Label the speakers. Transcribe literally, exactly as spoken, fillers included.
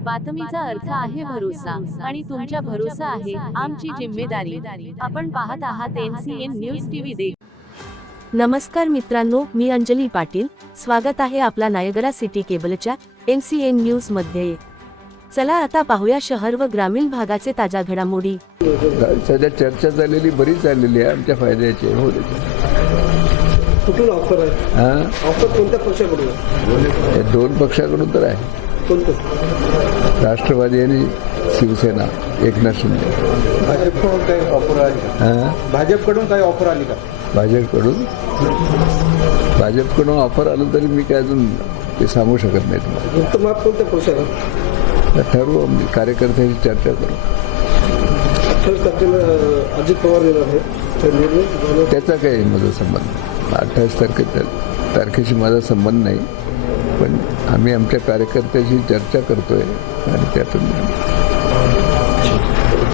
Speaker 1: बातमीचा अर्थ आहे भरोसा आणि तुमच्या भरोसा आहे आमची जिम्मेदारी। आपण पाहत आहात N C N news TV देश।
Speaker 2: नमस्कार मित्रांनो, मी अंजली पाटील। स्वागत आहे आपला नायगरा सिटी केबलच्या एन सी एन न्यूज मध्ये। चला आता पाहूया शहर व ग्रामीण भागाचे ताजा घडामोडी।
Speaker 3: सध्या चर्चा झालेली बरीच झालेली आहे आमच्या फायद्याची हो
Speaker 4: कुठून ऑफर आहे?
Speaker 3: हां
Speaker 4: ऑफर कोणत्या पक्षाकडून आहे?
Speaker 3: हे दोन पक्षाकडून तर आहे,
Speaker 4: कोणतं?
Speaker 3: राष्ट्रवादी आणि शिवसेना एकनाथ शिंदे।
Speaker 4: भाजपकडून काही ऑफर आली का?
Speaker 3: हां
Speaker 4: भाजपकडून काही ऑफर आली का?
Speaker 3: भाजपकडून भाजपकडून ऑफर आलं तरी मी काय अजून ते सांगू शकत नाही तुम्हाला।
Speaker 4: उत्तम आप कोणत्या पक्षाला?
Speaker 3: ठरवू आम्ही कार्यकर्त्यांची चर्चा करू।
Speaker 4: अठ्ठावीस तारखेला अजित पवार येणार आहे, तर निर्णय झाला.
Speaker 3: त्याचा काही माझा संबंध अठ्ठावीस तारखे तारखेशी माझा संबंध नाही, पण आम्ही आमच्या कार्यकर्त्याशी चर्चा करतोय आणि त्यातून